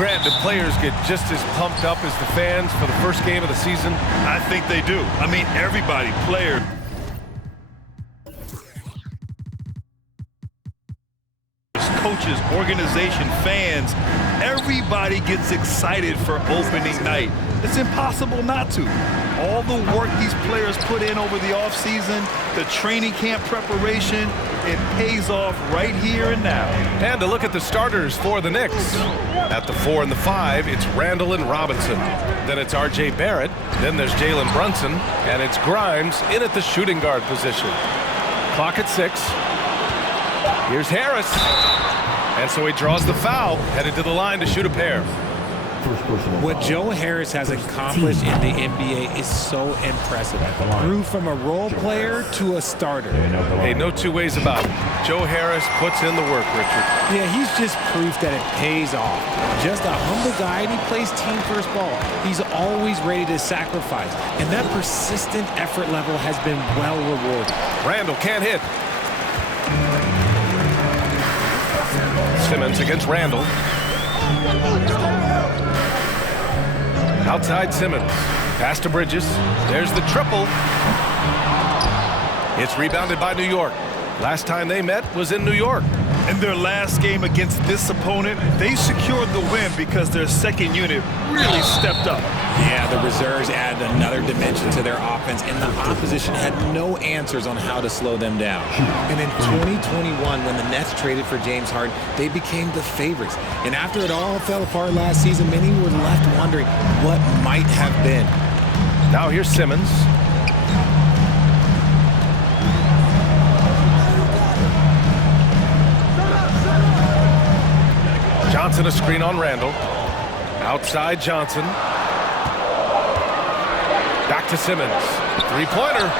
Grant, the players get just as pumped up as the fans for the first game of the season? I think they do. I mean, everybody, players, coaches, organization, fans, everybody gets excited for opening night. It's impossible not to. All the work these players put in over the offseason, the training camp preparation, it pays off right here and now. And to look at the starters for the Knicks. At the 4 and the 5, it's Randall and Robinson. Then it's R.J. Barrett. Then there's Jalen Brunson. And it's Grimes in at the shooting guard position. Clock at 6. Here's Harris. And so he draws the foul, headed to the line to shoot a pair. What Joe Harris has accomplished in the NBA is so impressive. Grew from a role player to a starter. Hey, no two ways about it. Joe Harris puts in the work, Richard. Yeah, he's just proof that it pays off. Just a humble guy, and he plays team first ball. He's always ready to sacrifice, and that persistent effort level has been well rewarded. Randall can't hit. Simmons against Randall. Outside Simmons. Pass to Bridges. There's the triple. It's rebounded by New York. Last time they met was in New York. In their last game against this opponent, they secured the win because their second unit really stepped up. Yeah, the reserves added another dimension to their offense, and the opposition had no answers on how to slow them down. And in 2021, when the Nets traded for James Harden, they became the favorites. And after it all fell apart last season, many were left wondering what might have been. Now here's Simmons. Johnson a screen on Randall. Outside Johnson. Back to Simmons. Three-pointer.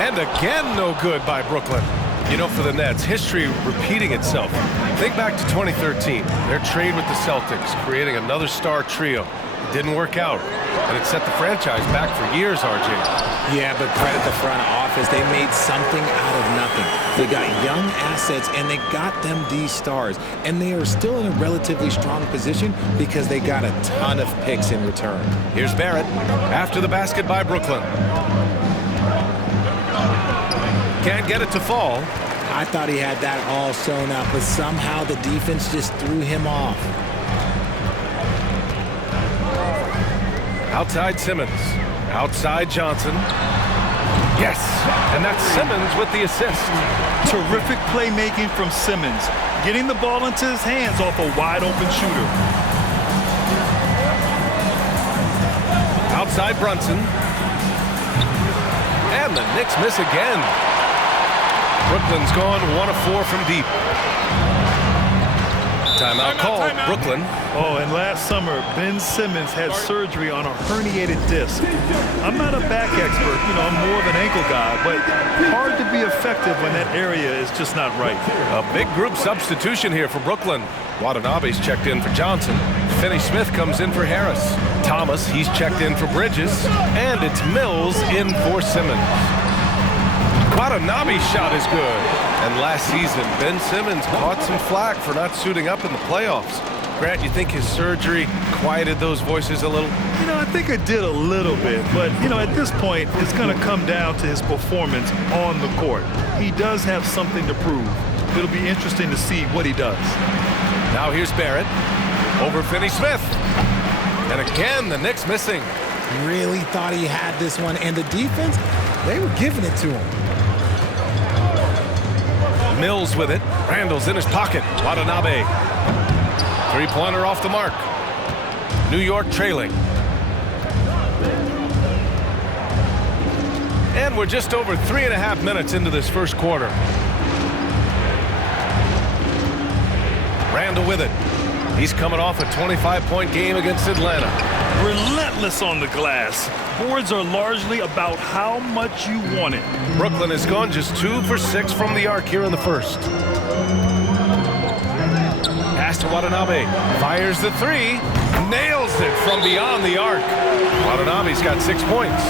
And again, no good by Brooklyn. You know, for the Nets, history repeating itself. Think back to 2013. Their trade with the Celtics, creating another star trio. It didn't work out, and it set the franchise back for years, RJ. Yeah, but credit the front office. They made something out of nothing. They got young assets, and they got them these stars. And they are still in a relatively strong position because they got a ton of picks in return. Here's Barrett after the basket by Brooklyn. Can't get it to fall. I thought he had that all sewn up, but somehow the defense just threw him off. Outside Simmons. Outside Johnson. Yes, and that's Simmons with the assist. Terrific playmaking from Simmons, getting the ball into his hands off a wide-open shooter. Outside Brunson. And the Knicks miss again. Brooklyn's gone 1 of 4 from deep. Timeout called. Brooklyn. Oh, and last summer, Ben Simmons had surgery on a herniated disc. I'm not a back expert, you know, I'm more of an ankle guy, but hard to be effective when that area is just not right. A big group substitution here for Brooklyn. Watanabe's checked in for Johnson. Finney-Smith comes in for Harris. Thomas, he's checked in for Bridges. And it's Mills in for Simmons. Watanabe's shot is good. And last season, Ben Simmons caught some flack for not suiting up in the playoffs. Grant, you think his surgery quieted those voices a little? You know, I think it did a little bit. But, you know, at this point, it's going to come down to his performance on the court. He does have something to prove. It'll be interesting to see what he does. Now here's Barrett over Finney-Smith. And again, the Knicks missing. Really thought he had this one. And the defense, they were giving it to him. Mills with it. Randall's in his pocket. Watanabe. Three-pointer off the mark. New York trailing. And we're just over 3.5 minutes into this first quarter. Randall with it. He's coming off a 25-point game against Atlanta. Relentless on the glass. Boards are largely about how much you want it. Brooklyn has gone just 2 for 6 from the arc here in the first. Pass to Watanabe. Fires the three. Nails it from beyond the arc. Watanabe's got 6 points.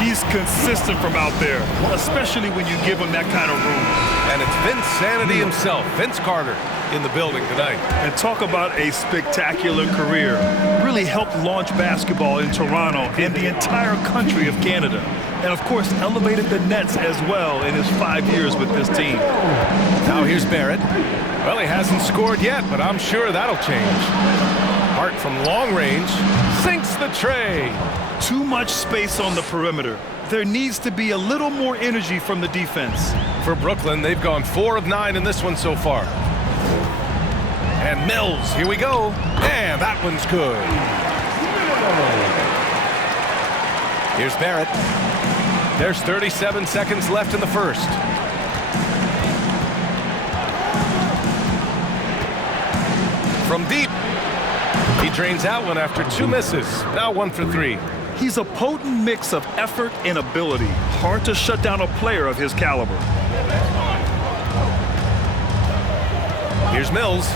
He's consistent from out there, especially when you give him that kind of room. And it's Vince Sanity himself, Vince Carter. in the building tonight. And talk about a spectacular career. Really helped launch basketball in Toronto and the entire country of Canada. And, of course, elevated the Nets as well in his 5 years with this team. Now here's Barrett. Well, he hasn't scored yet, but I'm sure that'll change. Hart from long range sinks the tray. Too much space on the perimeter. There needs to be a little more energy from the defense. For Brooklyn, they've gone 4 of 9 in this one so far. And Mills, here we go. And that one's good. Here's Barrett. There's 37 seconds left in the first. From deep. He drains out one after 2 misses. Now 1 for 3. He's a potent mix of effort and ability. Hard to shut down a player of his caliber. Here's Mills.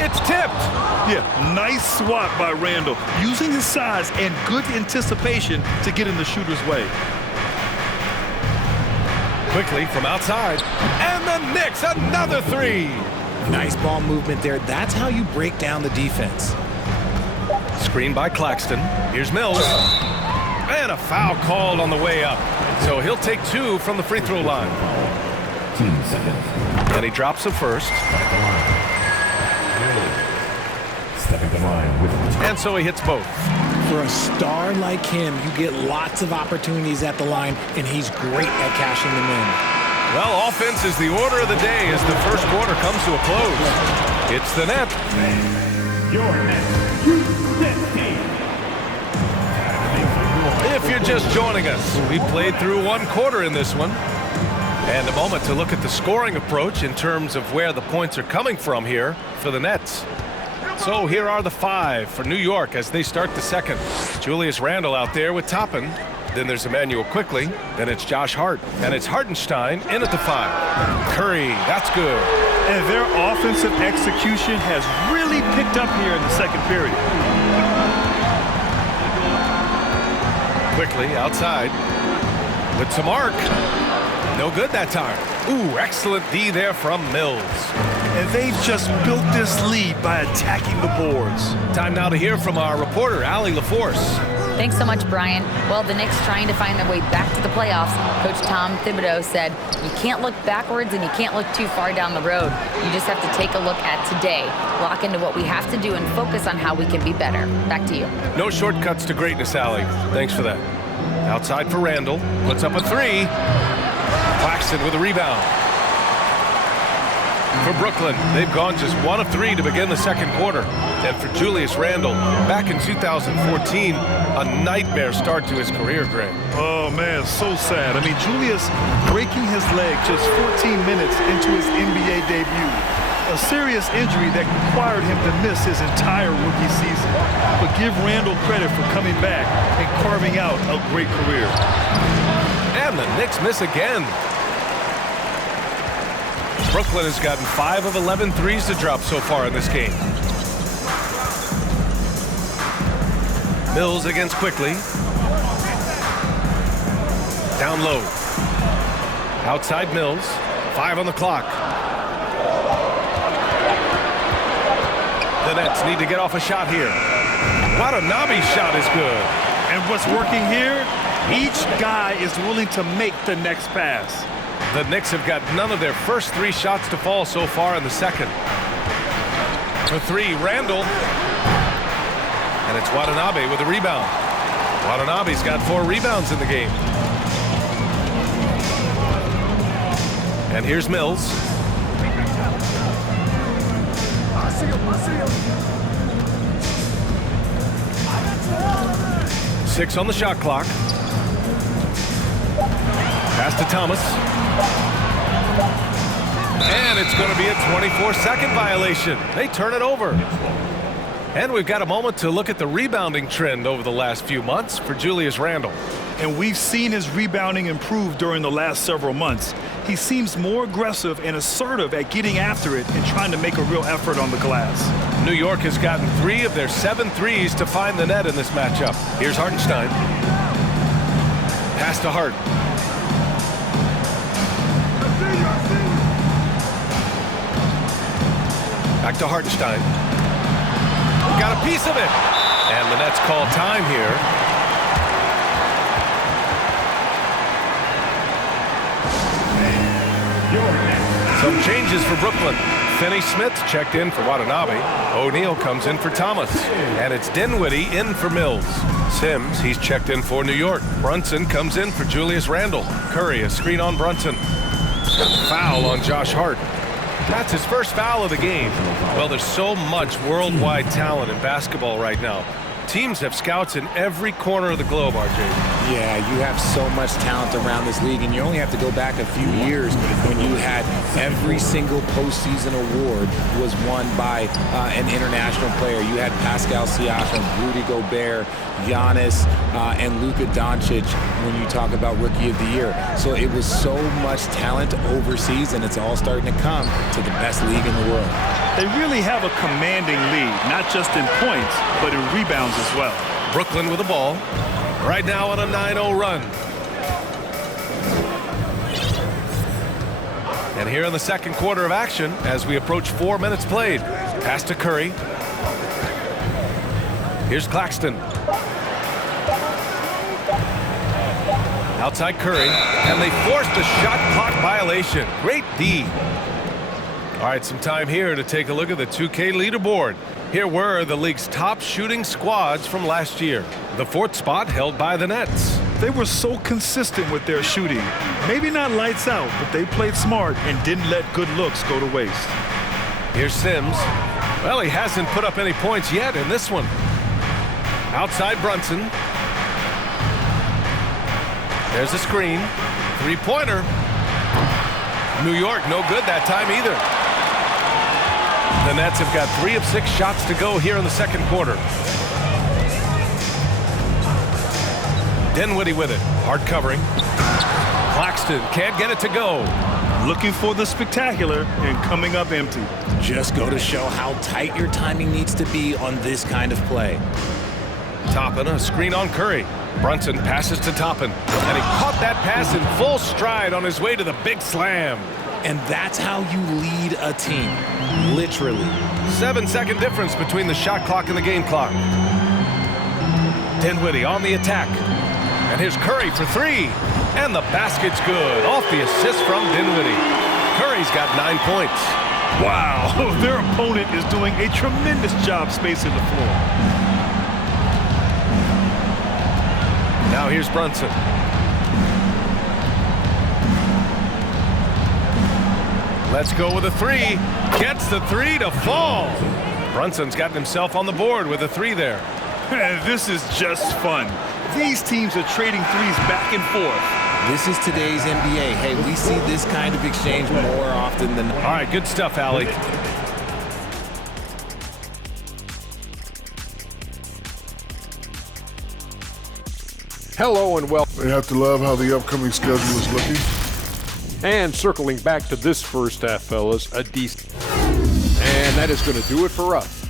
It's tipped. Yeah, nice swat by Randall, using his size and good anticipation to get in the shooter's way. Quickly from outside. And the Knicks, another 3. Nice ball movement there. That's how you break down the defense. Screen by Claxton. Here's Mills. And a foul called on the way up. So he'll take 2 from the free throw line. 10 seconds. And he drops the first. Stepping the line with And so he hits both. For a star like him, you get lots of opportunities at the line, and he's great at cashing them in. Well, offense is the order of the day as the first quarter comes to a close. It's the net. your next Houston team. If you're just joining us, we played through 1 quarter in this one. And a moment to look at the scoring approach in terms of where the points are coming from here for the Nets. So here are the 5 for New York as they start the second. Julius Randle out there with Toppin. Then there's Emmanuel Quickly. Then it's Josh Hart. And it's Hartenstein in at the 5. Curry, that's good. And their offensive execution has really picked up here in the second period. Quickly outside with some arc. No good that time. Ooh, excellent D there from Mills. And they've just built this lead by attacking the boards. Time now to hear from our reporter, Allie LaForce. Thanks so much, Brian. Well, the Knicks trying to find their way back to the playoffs. Coach Tom Thibodeau said, you can't look backwards and you can't look too far down the road. You just have to take a look at today, lock into what we have to do and focus on how we can be better. Back to you. No shortcuts to greatness, Allie. Thanks for that. Outside for Randle. Puts up a 3. Claxton with a rebound. For Brooklyn, they've gone just 1 of 3 to begin the second quarter. And for Julius Randle, back in 2014, a nightmare start to his career, Greg. Oh, man, so sad. I mean, Julius breaking his leg just 14 minutes into his NBA debut. A serious injury that required him to miss his entire rookie season. But give Randle credit for coming back and carving out a great career. And the Knicks miss again. Brooklyn has gotten 5 of 11 threes to drop so far in this game. Mills against Quickly. Down low. Outside Mills. 5 on the clock. The Nets need to get off a shot here. Watanabe's shot is good. And what's working here? Each guy is willing to make the next pass. The Knicks have got none of their first 3 shots to fall so far in the second. For 3, Randle. And it's Watanabe with a rebound. Watanabe's got 4 rebounds in the game. And here's Mills. Six on the shot clock. Pass to Thomas. And it's going to be a 24-second violation. They turn it over. And we've got a moment to look at the rebounding trend over the last few months for Julius Randle. And we've seen his rebounding improve during the last several months. He seems more aggressive and assertive at getting after it and trying to make a real effort on the glass. New York has gotten 3 of their 7 threes to find the net in this matchup. Here's Hartenstein. Pass to Hart. Back to Hartenstein. Got a piece of it. And the Nets call time here. Some changes for Brooklyn. Finney-Smith checked in for Watanabe. O'Neal comes in for Thomas. And it's Dinwiddie in for Mills. Sims, he's checked in for New York. Brunson comes in for Julius Randle. Curry, a screen on Brunson. Foul on Josh Hart. That's his first foul of the game. Well, there's so much worldwide talent in basketball right now. Teams have scouts in every corner of the globe, RJ. Yeah, you have so much talent around this league, and you only have to go back a few years when you had every single postseason award was won by an international player. You had Pascal Siakam, Rudy Gobert, Giannis, and Luka Doncic when you talk about Rookie of the Year. So it was so much talent overseas, and it's all starting to come to the best league in the world. They really have a commanding lead, not just in points, but in rebounds as well. Brooklyn with the ball. Right now on a 9-0 run. And here in the second quarter of action as we approach 4 minutes played. Pass to Curry. Here's Claxton. Outside Curry. And they forced a shot clock violation. Great D. All right, some time here to take a look at the 2K leaderboard. Here were the league's top shooting squads from last year. The fourth spot held by the Nets. They were so consistent with their shooting. Maybe not lights out, but they played smart and didn't let good looks go to waste. Here's Sims. Well, he hasn't put up any points yet in this one. Outside Brunson. There's a screen. Three-pointer. New York, no good that time either. The Nets have got 3 of 6 shots to go here in the second quarter. Dinwiddie with it. Hard covering. Claxton can't get it to go. Looking for the spectacular and coming up empty. Just go to show how tight your timing needs to be on this kind of play. Toppin, a screen on Curry. Brunson passes to Toppin. And he caught that pass in full stride on his way to the big slam. And that's how you lead a team, literally. 7-second difference between the shot clock and the game clock. Dinwiddie on the attack. And here's Curry for 3. And the basket's good. Off the assist from Dinwiddie. Curry's got 9 points. Wow, their opponent is doing a tremendous job spacing the floor. Now here's Brunson. Let's go with a 3. Gets the 3 to fall. Brunson's gotten himself on the board with a 3 there. This is just fun. These teams are trading threes back and forth. This is today's NBA. Hey, we see this kind of exchange more often than... All right, good stuff, Allie. Hello and well. They have to love how the upcoming schedule is looking. And circling back to this first half, fellas, a decent. And that is going to do it for us.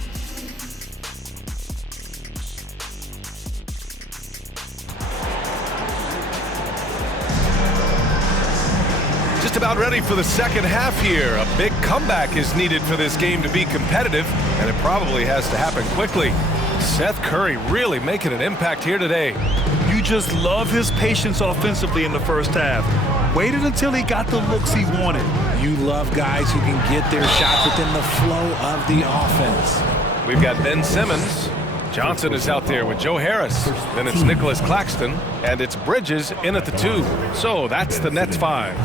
Just about ready for the second half here. A big comeback is needed for this game to be competitive, and it probably has to happen quickly. Seth Curry really making an impact here today. You just love his patience offensively in the first half. Waited until he got the looks he wanted. You love guys who can get their shot within the flow of the offense. We've got Ben Simmons. Johnson is out there with Joe Harris. Then it's Nicholas Claxton, and it's Bridges in at the 2. So that's the Nets 5.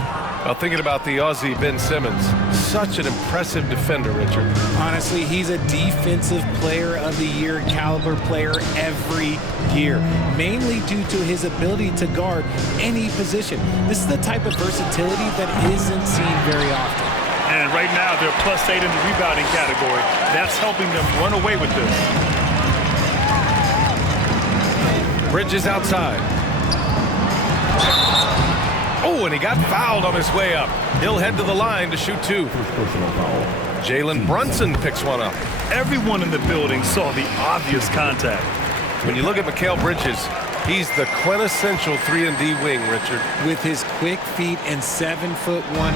Well, thinking about the Aussie Ben Simmons, such an impressive defender, Richard. Honestly, he's a defensive player of the year caliber player every year, mainly due to his ability to guard any position. This is the type of versatility that isn't seen very often. And right now, they're +8 in the rebounding category. That's helping them run away with this. Bridges outside. Oh, and he got fouled on his way up. He'll head to the line to shoot 2. Jalen Brunson picks one up. Everyone in the building saw the obvious contact. When you look at Mikal Bridges, He's the quintessential 3-and-D wing, Richard. With his quick feet and 7'1"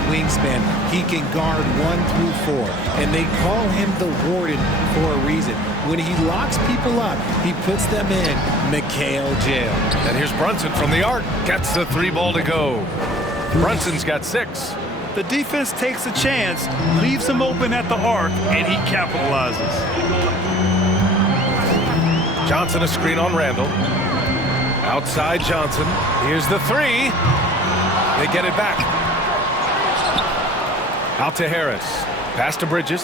wingspan, he can guard 1 through 4. And they call him the Warden for a reason. When he locks people up, he puts them in McHale jail. And here's Brunson from the arc. Gets the 3-ball to go. Brunson's got 6. The defense takes a chance, leaves him open at the arc, and he capitalizes. Johnson a screen on Randall. Outside Johnson. Here's the 3. They get it back. Out to Harris. Pass to Bridges.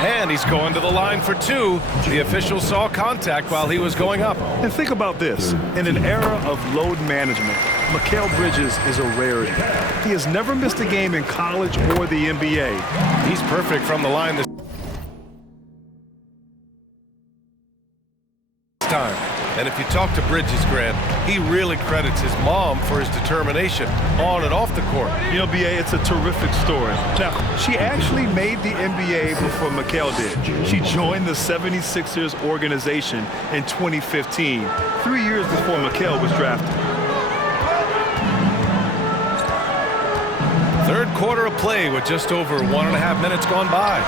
And he's going to the line for 2. The official saw contact while he was going up. And think about this. In an era of load management, Mikal Bridges is a rarity. He has never missed a game in college or the NBA. He's perfect from the line this time. And if you talk to Bridges, Grant, he really credits his mom for his determination on and off the court. You know, B.A., it's a terrific story. Now, she actually made the NBA before Mikal did. She joined the 76ers organization in 2015, 3 years before Mikal was drafted. Third quarter of play with just over 1.5 minutes gone by.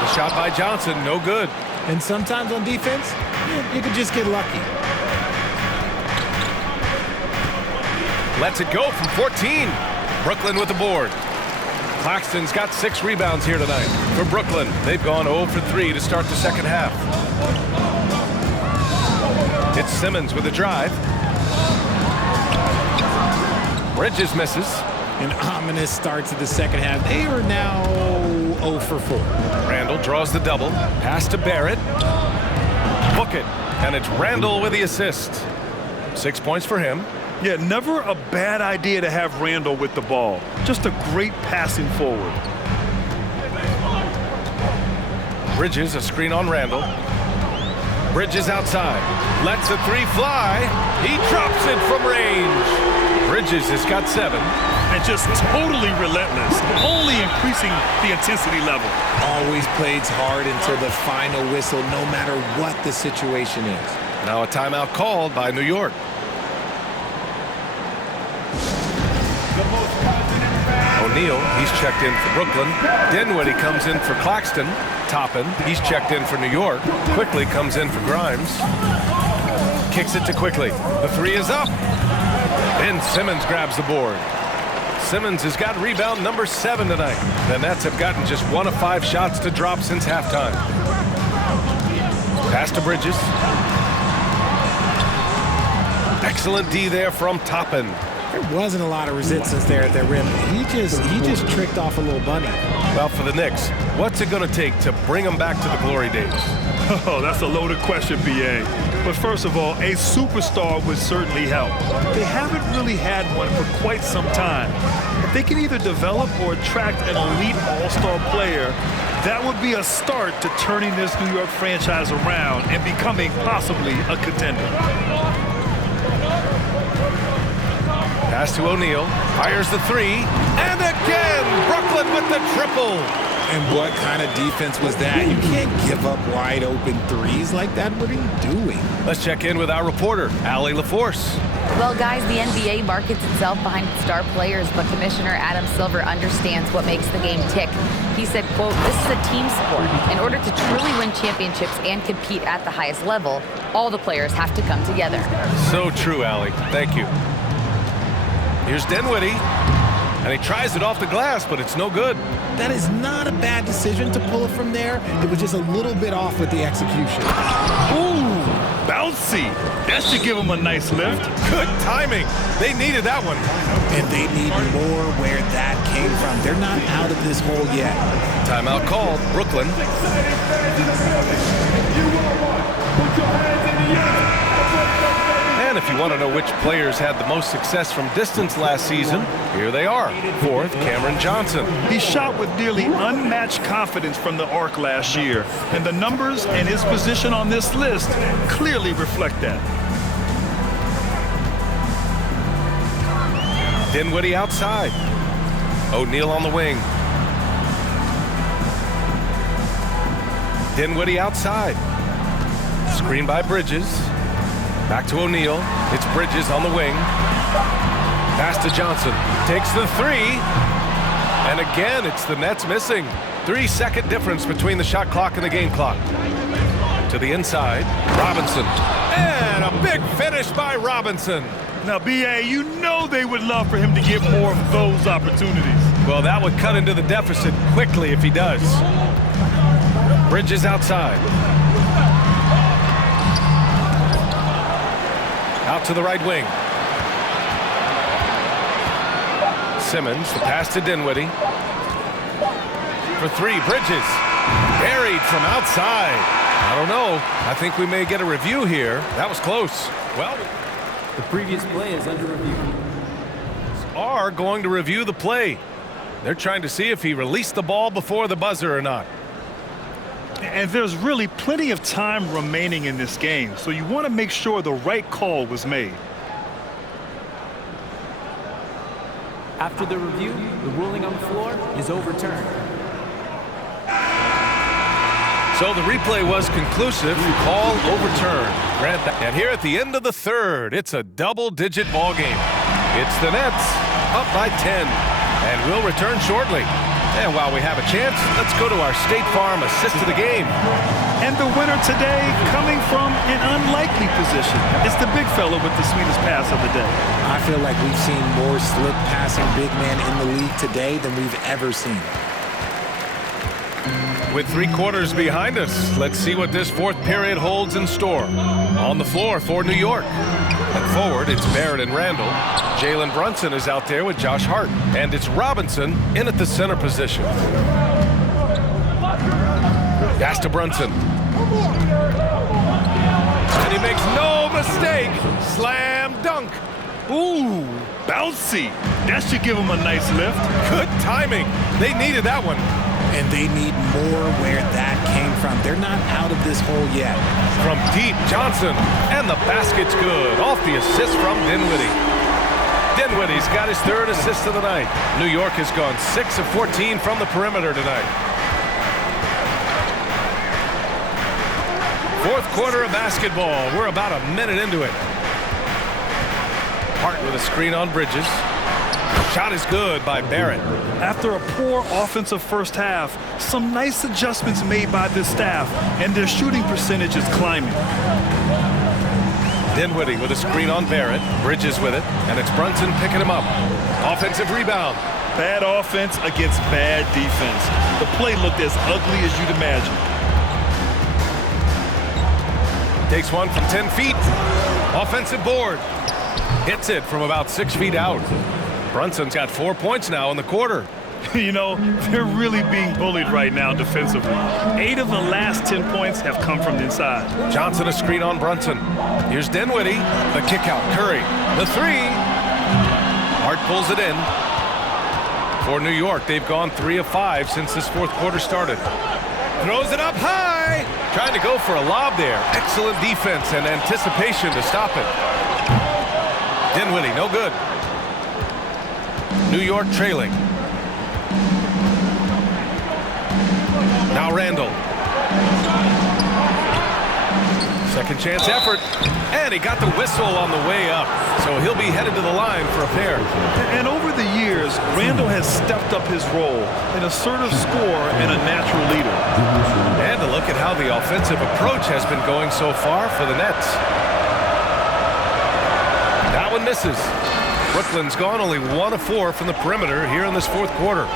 The shot by Johnson, no good. And sometimes on defense, you could just get lucky. Lets it go from 14. Brooklyn with the board. Claxton's got 6 rebounds here tonight. For Brooklyn, they've gone 0 for 3 to start the second half. It's Simmons with a drive. Bridges misses. An ominous start to the second half. They are now 0 for 4. Randall draws the double. Pass to Barrett. Book it. And it's Randall with the assist. 6 points for him. Yeah, never a bad idea to have Randall with the ball. Just a great passing forward. Bridges, a screen on Randall. Bridges outside. Lets a 3 fly. He drops it from range. Bridges has got 7. And just totally relentless, only increasing the intensity level. Always plays hard until the final whistle, no matter what the situation is. Now a timeout called by New York. O'Neal, he's checked in for Brooklyn. Dinwiddie comes in for Claxton. Toppin, he's checked in for New York. Quickly comes in for Grimes. Kicks it to Quickly. The 3 is up. Ben Simmons grabs the board. Simmons has got rebound number 7 tonight. The Nets have gotten just 1 of 5 shots to drop since halftime. Pass to Bridges. Excellent D there from Toppin. There wasn't a lot of resistance there at that rim. He just tricked off a little bunny. Well, for the Knicks, what's it going to take to bring them back to the glory days? Oh, that's a loaded question, B.A. But first of all, a superstar would certainly help. They haven't really had one for quite some time. If they can either develop or attract an elite all-star player, that would be a start to turning this New York franchise around and becoming possibly a contender. Pass to O'Neal, fires the 3, and again, Brooklyn with the triple. And what kind of defense was that? You can't give up wide open threes like that. What are you doing? Let's check in with our reporter, Allie LaForce. Well, guys, the NBA markets itself behind star players, but Commissioner Adam Silver understands what makes the game tick. He said, quote, "This is a team sport. In order to truly win championships and compete at the highest level, all the players have to come together." So true, Allie. Thank you. Here's Dinwiddie, and he tries it off the glass, but it's no good. That is not a bad decision to pull it from there. It was just a little bit off with the execution. Ooh, bouncy. That should give him a nice lift. Good timing. They needed that one. And they need more where that came from. They're not out of this hole yet. Timeout called, Brooklyn. And if you want to know which players had the most success from distance last season, here they are. 4th, Cameron Johnson. He shot with nearly unmatched confidence from the arc last year, and the numbers and his position on this list clearly reflect that. Dinwiddie outside. O'Neal on the wing. Dinwiddie outside. Screen by Bridges. Back to O'Neal. It's Bridges on the wing. Pass to Johnson. Takes the three. And again, it's the Nets missing. 3-second difference between the shot clock and the game clock. To the inside. Robinson. And a big finish by Robinson. Now, B.A., you know they would love for him to get more of those opportunities. Well, that would cut into the deficit quickly if he does. Bridges outside. Out to the right wing. Simmons, the pass to Dinwiddie. For three, Bridges. Buried from outside. I don't know. I think we may get a review here. That was close. Well, the previous play is under review. Are going to review the play. They're trying to see if he released the ball before the buzzer or not. And there's really plenty of time remaining in this game, so you want to make sure the right call was made. After the review, the ruling on the floor is overturned. So the replay was conclusive. Call overturned. Grant that. And here at the end of the third, it's a double-digit ball game. It's the Nets up by 10, and we'll return shortly. And while we have a chance, let's go to our State Farm assist of the game. And the winner today coming from an unlikely position. It's the big fella with the sweetest pass of the day. I feel like we've seen more slick passing big men in the league today than we've ever seen. With 3 quarters behind us, let's see what this fourth period holds in store. On the floor for New York. And forward, it's Barrett and Randall. Jalen Brunson is out there with Josh Hart. And it's Robinson in at the center position. Pass to Brunson. And he makes no mistake. Slam dunk. Ooh, bouncy. That should give him a nice lift. Good timing. They needed that one. And they need more where that came from. They're not out of this hole yet. From deep, Johnson. And the basket's good. Off the assist from Dinwiddie. Dinwiddie's got his 3rd assist of the night. New York has gone 6 of 14 from the perimeter tonight. Fourth quarter of basketball. We're about a minute into it. Hart with a screen on Bridges. Shot is good by Barrett. After a poor offensive first half, some nice adjustments made by this staff, and their shooting percentage is climbing. Dinwiddie with a screen on Barrett. Bridges with it, and it's Brunson picking him up. Offensive rebound. Bad offense against bad defense. The play looked as ugly as you'd imagine. Takes one from 10 feet. Offensive board. Hits it from about 6 feet out. Brunson's got 4 points now in the quarter. You know, they're really being bullied right now defensively. 8 of the last 10 points have come from inside. Johnson a screen on Brunson. Here's Dinwiddie. The kick out. Curry. The three. Hart pulls it in. For New York, they've gone 3 of 5 since this fourth quarter started. Throws it up high. Trying to go for a lob there. Excellent defense and anticipation to stop it. Dinwiddie, no good. New York trailing. Now Randall. Second chance effort. And he got the whistle on the way up. So he'll be headed to the line for a pair. And over the years, Randall has stepped up his role, an assertive scorer and a natural leader. And to look at how the offensive approach has been going so far for the Nets. That one misses. Brooklyn's gone only 1 of 4 from the perimeter here in this fourth quarter.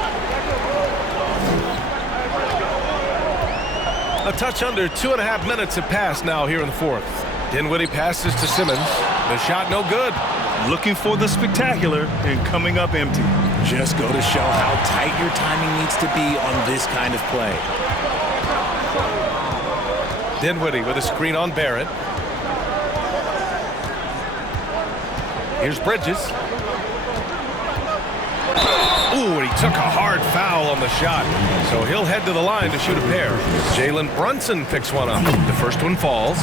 A touch under 2.5 minutes have passed now here in the fourth. Dinwiddie passes to Simmons. The shot no good. Looking for the spectacular and coming up empty. Just go to show how tight your timing needs to be on this kind of play. Dinwiddie with a screen on Barrett. Here's Bridges. Ooh, and he took a hard foul on the shot. So he'll head to the line to shoot a pair. Jalen Brunson picks one up. The first one falls.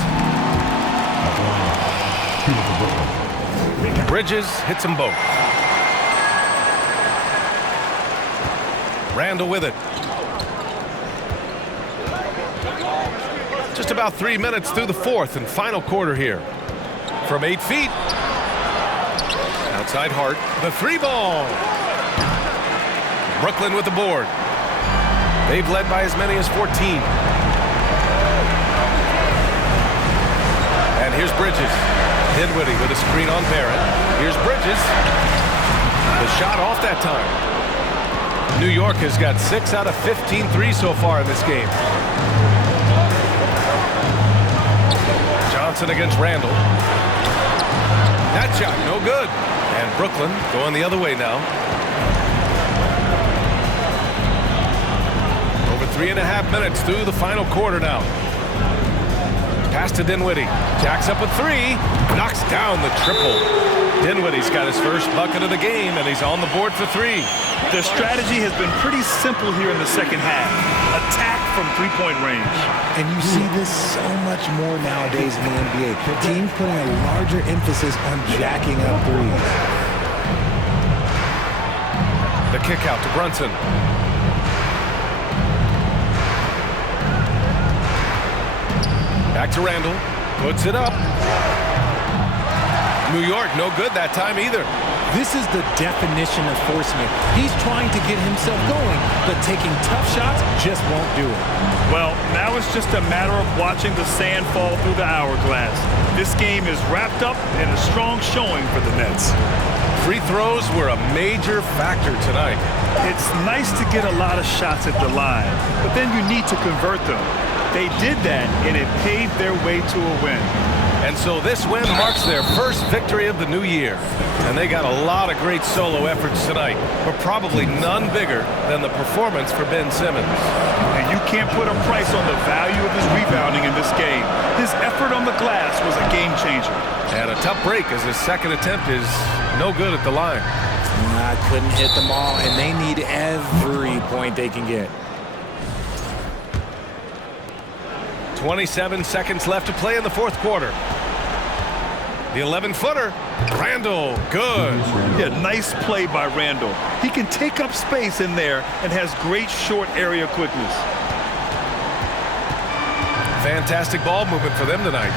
Bridges hits them both. Randall with it. Just about 3 minutes through the fourth and final quarter here. From 8 feet. Outside Hart. The 3-ball. Brooklyn with the board. They've led by as many as 14. And here's Bridges. Dinwiddie with a screen on Barrett. Here's Bridges. The shot off that time. New York has got 6 out of 15 threes so far in this game. Johnson against Randall. That shot, no good. And Brooklyn going the other way now. Over 3.5 minutes through the final quarter now. Pass to Dinwiddie. Jacks up a 3. Knocks down the triple. Dinwiddie's got his first bucket of the game, and he's on the board for 3. Their strategy has been pretty simple here in the second half. Attack from three-point range. And you see this so much more nowadays in the NBA. Teams putting a larger emphasis on jacking up threes. The kick out to Brunson. Back to Randall. Puts it up. New York, no good that time either. This is the definition of forceman. He's trying to get himself going, but taking tough shots just won't do it. Well, now it's just a matter of watching the sand fall through the hourglass. This game is wrapped up in a strong showing for the Nets. Free throws were a major factor tonight. It's nice to get a lot of shots at the line, but then you need to convert them. They did that, and it paved their way to a win. And so this win marks their first victory of the new year. And they got a lot of great solo efforts tonight, but probably none bigger than the performance for Ben Simmons. And you can't put a price on the value of his rebounding in this game. His effort on the glass was a game changer. And a tough break as his second attempt is no good at the line. I couldn't hit them all, and they need every point they can get. 27 seconds left to play in the fourth quarter. The 11-footer. Randall, good. Yeah, nice play by Randall. He can take up space in there and has great short area quickness. Fantastic ball movement for them tonight.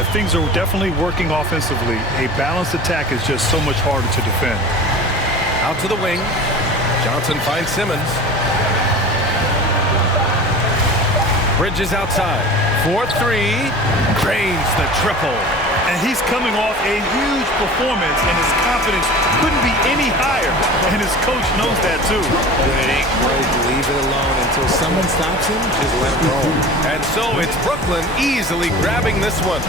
If things are definitely working offensively, a balanced attack is just so much harder to defend. Out to the wing. Johnson finds Simmons. Bridges outside. 4-3. Drains the triple. And he's coming off a huge performance, and his confidence couldn't be any higher. And his coach knows that too. When it ain't broke, leave it alone until someone stops him. Just let it roll. And so it's Brooklyn easily grabbing this one.